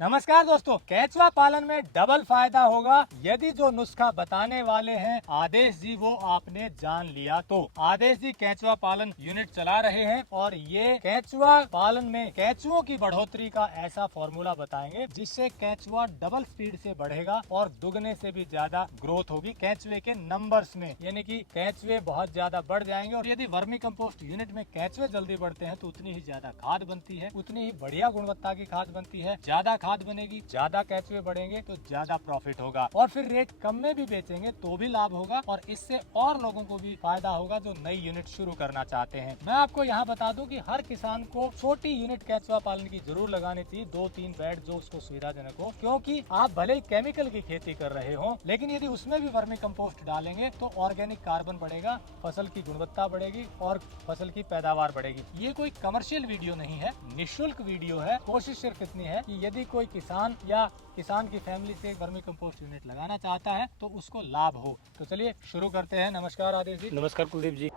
नमस्कार दोस्तों, केंचुआ पालन में डबल फायदा होगा यदि जो नुस्खा बताने वाले हैं आदेश जी वो आपने जान लिया तो। आदेश जी केंचुआ पालन यूनिट चला रहे हैं और ये केंचुआ पालन में केंचुओं की बढ़ोतरी का ऐसा फॉर्मूला बताएंगे जिससे केंचुआ डबल स्पीड से बढ़ेगा और दुगने से भी ज्यादा ग्रोथ होगी केंचुए के नंबर्स में, यानी कि केंचुए बहुत ज्यादा बढ़ जाएंगे। और यदि वर्मी कंपोस्ट यूनिट में केंचुए जल्दी बढ़ते हैं तो उतनी ही ज्यादा खाद बनती है, उतनी ही बढ़िया गुणवत्ता की खाद बनती है, ज्यादा खाद बनेगी, ज्यादा केंचुए बढ़ेंगे तो ज्यादा प्रॉफिट होगा और फिर रेट कम में भी बेचेंगे तो भी लाभ होगा और इससे और लोगों को भी फायदा होगा जो नई यूनिट शुरू करना चाहते हैं। मैं आपको यहाँ बता दूं कि हर किसान को छोटी यूनिट केंचुआ पालन की जरूर लगानी चाहिए, 2-3 बेड जो उसको सुविधाजनक हो, क्योंकि आप भले ही केमिकल की खेती कर रहे हो लेकिन यदि उसमें भी वर्मी कंपोस्ट डालेंगे तो ऑर्गेनिक कार्बन बढ़ेगा, फसल की गुणवत्ता बढ़ेगी और फसल की पैदावार बढ़ेगी। ये कोई कमर्शियल वीडियो नहीं है, निःशुल्क वीडियो है। कोशिश सिर्फ इतनी है कि यदि कोई किसान या किसान की फैमिली से वर्मी कंपोस्ट यूनिट लगाना चाहता है तो उसको लाभ हो। तो चलिए शुरू करते हैं। नमस्कार आदेश जी। नमस्कार कुलदीप जी।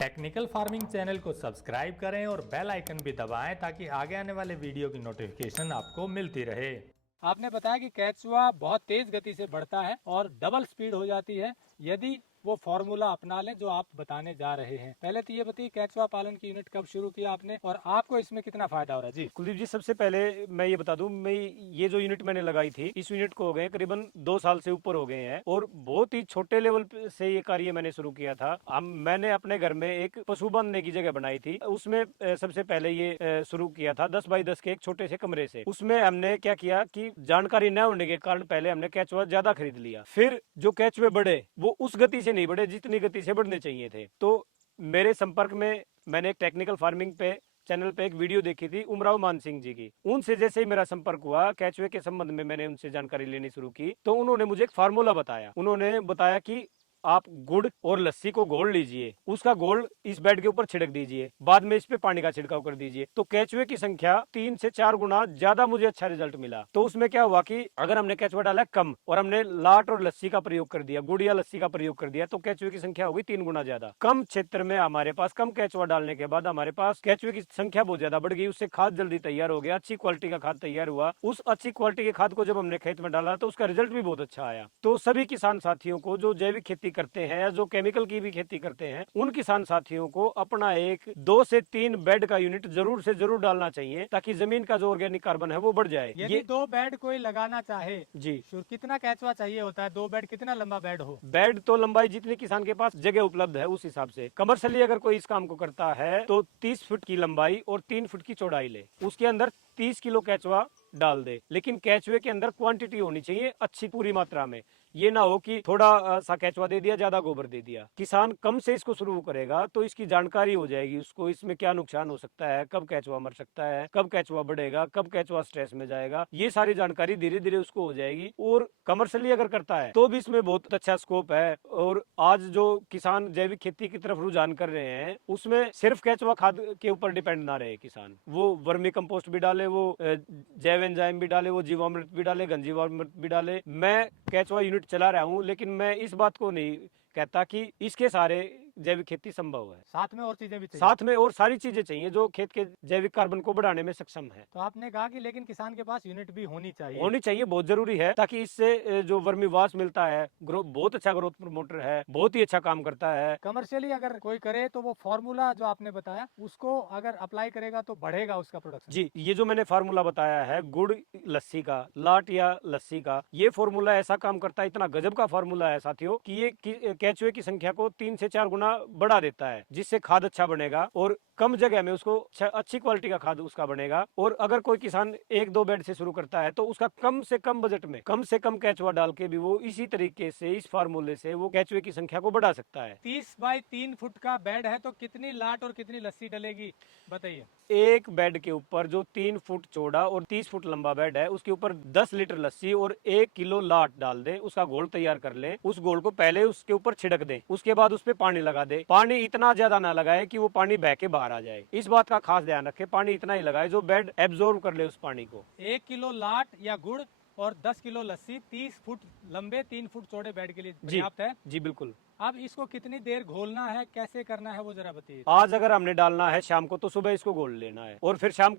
टेक्निकल फार्मिंग चैनल को सब्सक्राइब करें और बेल आइकन भी दबाएं ताकि आगे आने वाले वीडियो की नोटिफिकेशन आपको मिलती रहे। आपने बताया कि केंचुआ बहुत तेज गति से बढ़ता है और डबल स्पीड हो जाती है यदि वो फॉर्मूला अपना लें जो आप बताने जा रहे हैं। पहले तो ये बताइए केंचुआ पालन की यूनिट कब शुरू किया आपने और आपको इसमें कितना फायदा हो रहा है? जी कुलदीप जी, सबसे पहले मैं ये बता दूं, मैं ये जो यूनिट मैंने लगाई थी इस यूनिट को हो गए करीबन 2 साल से ऊपर हो गए हैं और बहुत ही छोटे लेवल से ये कार्य मैंने शुरू किया था। मैंने अपने घर में एक पशु बांधने की जगह बनाई थी, उसमें सबसे पहले ये शुरू किया था 10 बाई 10 के एक छोटे से कमरे से। उसमें हमने क्या किया कि जानकारी न होने के कारण पहले हमने केंचुआ ज्यादा खरीद लिया, फिर जो केंचुए बढ़े वो उस गति से नहीं बढ़े जितनी गति से बढ़ने चाहिए थे। तो मेरे संपर्क में मैंने एक टेक्निकल फार्मिंग पे चैनल पे एक वीडियो देखी थी उमराव मान सिंह जी की। उनसे जैसे ही मेरा संपर्क हुआ केंचुए के संबंध में, मैंने उनसे जानकारी लेनी शुरू की तो उन्होंने मुझे एक फार्मूला बताया। उन्होंने बताया कि आप गुड़ और लस्सी को घोल लीजिए, उसका घोल इस बेड के ऊपर छिड़क दीजिए, बाद में इस पे पानी का छिड़काव कर दीजिए, तो केंचुए की संख्या 3 से 4 गुना ज्यादा मुझे अच्छा रिजल्ट मिला। तो उसमें क्या हुआ कि अगर हमने केंचुआ डाला कम और हमने लाट और लस्सी का प्रयोग कर दिया, गुड़ या लस्सी का प्रयोग कर दिया, तो केंचुए की संख्या होगी 3 गुना ज्यादा। कम क्षेत्र में हमारे पास कम केंचुआ डालने के बाद हमारे पास केंचुए की संख्या बहुत ज्यादा बढ़ गई, उससे खाद जल्दी तैयार हो गया, अच्छी क्वालिटी का खाद तैयार हुआ। उस अच्छी क्वालिटी के खाद को जब हमने खेत में डाला तो उसका रिजल्ट भी बहुत अच्छा आया। तो सभी किसान साथियों को जो जैविक खेती करते हैं या जो केमिकल की भी खेती करते हैं, उन किसान साथियों को अपना एक 2 से 3 बेड का यूनिट जरूर से जरूर डालना चाहिए ताकि जमीन का जो ऑर्गेनिक कार्बन है वो बढ़ जाए। यदि 2 बेड कोई लगाना चाहे जी, कितना केंचुआ चाहिए होता है? 2 बेड कितना लंबा बेड हो? बेड तो लंबाई जितनी किसान के पास जगह उपलब्ध है उस हिसाब से। कमर्शियली अगर कोई इस काम को करता है तो 30 फुट की लंबाई और 3 फुट की चौड़ाई ले, उसके अंदर 30 किलो केंचुआ डाल दे। लेकिन केंचुए के अंदर क्वांटिटी होनी चाहिए अच्छी पूरी मात्रा में, ये ना हो कि थोड़ा सा केंचुआ दे दिया, ज्यादा गोबर दे दिया। किसान कम से इसको शुरू करेगा तो इसकी जानकारी हो जाएगी उसको, इसमें क्या नुकसान हो सकता है, कब केंचुआ मर सकता है, कब केंचुआ बढ़ेगा, कब केंचुआ स्ट्रेस में जाएगा, ये सारी जानकारी धीरे धीरे उसको हो जाएगी। और कमर्शियली अगर करता है तो भी इसमें बहुत अच्छा स्कोप है। और आज जो किसान जैविक खेती की तरफ रुझान कर रहे हैं उसमें सिर्फ केंचुआ खाद के ऊपर डिपेंड ना रहे किसान, वो वर्मी कंपोस्ट भी डाले, वो जैव एंजाइम भी डाले, वो जीवामृत भी डाले, घन जीवामृत भी डाले। मैं केंचुआ यूनिट चला रहा हूँ लेकिन मैं इस बात को नहीं कहता कि इसके सारे जैविक खेती संभव है, साथ में और चीजें भी चाहिए। साथ में और सारी चीजें चाहिए जो खेत के जैविक कार्बन को बढ़ाने में सक्षम है। तो आपने कहा कि लेकिन किसान के पास यूनिट भी होनी चाहिए। होनी चाहिए, बहुत जरूरी है, ताकि इससे जो वर्मी वाश मिलता है, ग्रोथ बहुत अच्छा ग्रोथ प्रमोटर है, बहुत ही अच्छा काम करता है। कमर्शियली अगर कोई करे तो वो फॉर्मूला जो आपने बताया उसको अगर अप्लाई करेगा तो बढ़ेगा उसका प्रोडक्शन। जी, ये जो मैंने फार्मूला बताया है गुड़ लस्सी का, लाट या लस्सी का, ये फार्मूला ऐसा काम करता है, इतना गजब का फार्मूला है साथियों कि ये केंचुए की संख्या को 3 से 4 गुना बढ़ा देता है, जिससे खाद अच्छा बनेगा और कम जगह में उसको अच्छी क्वालिटी का खाद उसका बनेगा। और अगर कोई किसान 1-2 बेड से शुरू करता है तो उसका कम से कम बजट में कम से कम केंचुआ डाल के भी वो इसी तरीके से, इस फार्मूले से वो केंचुए की संख्या को बढ़ा सकता है। 30 बाई 3 फुट का बेड है तो कितनी लाट और कितनी लस्सी डलेगी बताइए? एक बेड के ऊपर जो 3 फुट चौड़ा और 30 फुट लंबा बेड है उसके ऊपर 10 लीटर लस्सी और 1 किलो लाट डाल दें, उसका घोल तैयार कर लें। उस घोल को पहले उसके ऊपर छिड़क दें, उसके बाद उस पे पानी लगा दें। पानी इतना ज्यादा ना लगाए कि वो पानी बह के बाहर आ जाए, इस बात का खास ध्यान रखें। पानी इतना ही लगाए जो बेड एब्जॉर्ब कर ले उस पानी को। 1 किलो लाट या गुड़ और 10 किलो लस्सी 30 फुट लंबे 3 फुट चौड़े बेड के लिए पर्याप्त है। जी बिल्कुल। अब इसको कितनी देर घोलना है, कैसे करना है, वो जरा बताइए। आज अगर हमने डालना है शाम को तो सुबह इसको घोल लेना है और फिर शाम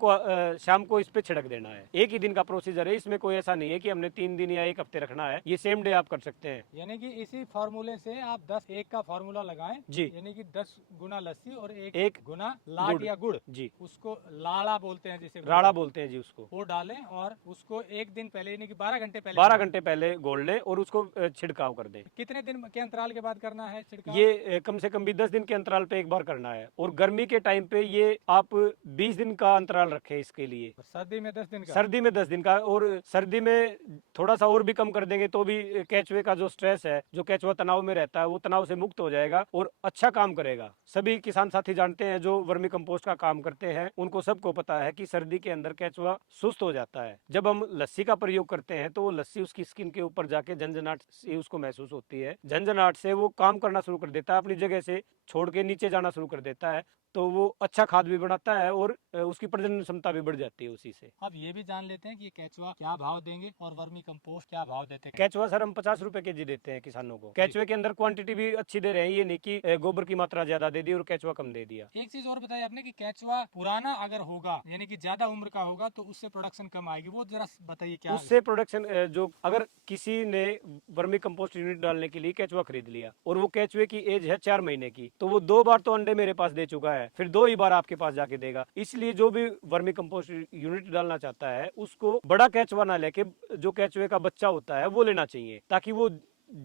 को इस पे छिड़क देना है। एक ही दिन का प्रोसीजर है, इसमें कोई ऐसा नहीं है कि हमने 3 दिन या 1 हफ्ते रखना है, ये सेम डे आप कर सकते हैं। यानी कि इसी फार्मूले से आप 10-1 का फार्मूला लगाएं जी। यानी कि 10 गुना लस्सी और एक गुना लाट या गुड़, जी, उसको लाड़ा बोलते हैं, जिसे राड़ा बोलते हैं जी उसको, वो डालें और उसको एक दिन पहले यानी कि 12 घंटे पहले 12 घंटे पहले घोल लें और उसको छिड़काव कर दें। कितने दिन के अंतराल के बाद करना है छिड़काव? ये कम से कम भी 10 दिन के अंतराल पे एक बार करना है और गर्मी के टाइम पे ये आप 20 दिन का अंतराल रखें इसके लिए। सर्दी में 10 दिन का? सर्दी में 10 दिन का, और सर्दी में थोड़ा सा और भी कम कर देंगे तो भी केचुए का जो स्ट्रेस है, जो केचुआ तनाव में रहता है, वो तनाव से मुक्त हो जाएगा और अच्छा काम करेगा। सभी किसान साथी जानते हैं जो वर्मी कंपोस्ट का काम करते हैं, उनको सबको पता है कि सर्दी के अंदर केचुआ सुस्त हो जाता है। जब हम लस्सी का प्रयोग करते हैं तो वो लस्सी उसकी स्किन के ऊपर जाके झंझनाहट से उसको महसूस होती है, झंझनाहट से वो काम करना शुरू कर देता है, अपनी जगह से छोड़ के नीचे जाना शुरू कर देता है, तो वो अच्छा खाद भी बनाता है और उसकी प्रजनन क्षमता भी बढ़ जाती है उसी से। अब ये भी जान लेते हैं कि ये केचुआ क्या भाव देंगे और वर्मी कंपोस्ट क्या भाव देते हैं। केचुआ सर हम 50 रुपए केजी देते हैं किसानों को। केचुए के अंदर क्वांटिटी भी अच्छी दे रहे हैं, ये नहीं कि गोबर की मात्रा ज्यादा दे दी और केचुआ कम दे दिया। एक चीज और बताइए आपने कि केचुआ पुराना अगर होगा यानी कि ज्यादा उम्र का होगा तो उससे प्रोडक्शन कम आएगी, वो जरा बताइए क्या? उससे प्रोडक्शन जो अगर किसी ने वर्मी कंपोस्ट यूनिट डालने के लिए केचुआ खरीद लिया और वो केचुए की एज है 4 महीने की, तो वो 2 बार तो अंडे मेरे पास दे चुका है, फिर 2 ही बार आपके पास जाके देगा। इसलिए जो भी वर्मी कंपोस्ट यूनिट डालना चाहता है उसको बड़ा केचुआ ना लेके जो केचुए का बच्चा होता है वो लेना चाहिए, ताकि वो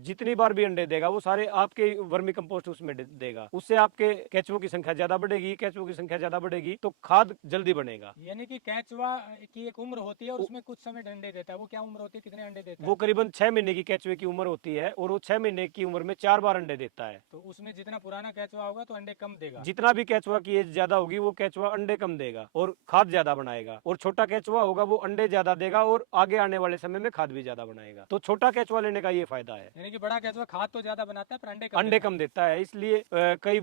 जितनी बार भी अंडे देगा वो सारे आपके वर्मी कंपोस्ट उसमें देगा। उससे आपके केचुओं की संख्या ज्यादा बढ़ेगी, केचुओं की संख्या ज्यादा बढ़ेगी तो खाद जल्दी बनेगा। यानी कि केचुआ की एक उम्र होती है और उसमें कुछ समय अंडे देता है, वो क्या उम्र होती है, कितने अंडे देता है? वो करीबन 6 महीने की केचुए की उम्र होती है और वो 6 महीने की उम्र में 4 बार अंडे देता है। तो उसमें जितना पुराना केचुआ होगा तो अंडे कम देगा? जितना भी केचुआ की एज ज्यादा होगी वो केचुआ अंडे कम देगा और खाद ज्यादा बनाएगा, और छोटा केचुआ होगा वो अंडे ज्यादा देगा और आगे आने वाले समय में खाद भी ज्यादा बनाएगा। तो छोटा केचुआ लेने का ये फायदा है। यानी कि बड़ा केचुआ खाद तो ज्यादा बनाता है पर अंडे कम देता है। इसलिए कई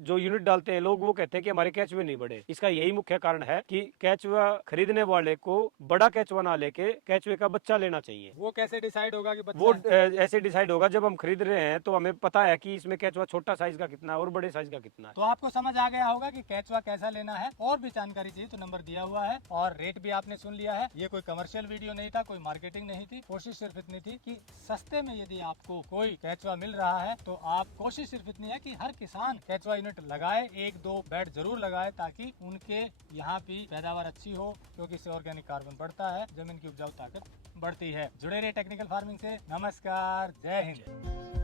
जो यूनिट डालते हैं लोग वो कहते हैं कि हमारे केचुए नहीं बढ़े। इसका यही मुख्य कारण है कि केचुआ खरीदने वाले को बड़ा केचुआ ना लेके केचुए का बच्चा लेना चाहिए। वो कैसे डिसाइड होगा कि बच्चा? वो ऐसे डिसाइड होगा जब हम खरीद रहे हैं तो हमें पता है कि इसमें केचुआ छोटा साइज का कितना है और बड़े साइज का कितना है। तो आपको समझ आ गया होगा कि केचुआ कैसा लेना है। और भी जानकारी चाहिए तो नंबर दिया हुआ है और रेट भी आपने सुन लिया है। ये कोई कमर्शियल वीडियो नहीं था, कोई मार्केटिंग नहीं थी। कोशिश सिर्फ इतनी थी कि सस्ते में यदि आपको कोई केचुआ मिल रहा है तो आप कोशिश सिर्फ इतनी है कि हर किसान केचुआ यूनिट लगाए, 1-2 बेड जरूर लगाए, ताकि उनके यहाँ भी पैदावार अच्छी हो, क्योंकि इससे ऑर्गेनिक कार्बन बढ़ता है, जमीन की उपजाऊ ताकत बढ़ती है। जुड़े रहिए टेक्निकल फार्मिंग से। नमस्कार, जय हिंद।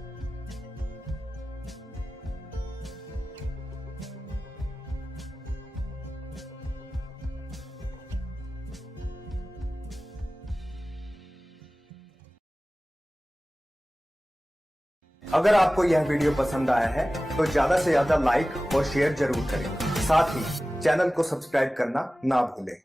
अगर आपको यह वीडियो पसंद आया है तो ज्यादा से ज्यादा लाइक और शेयर जरूर करें। साथ ही चैनल को सब्सक्राइब करना ना भूलें।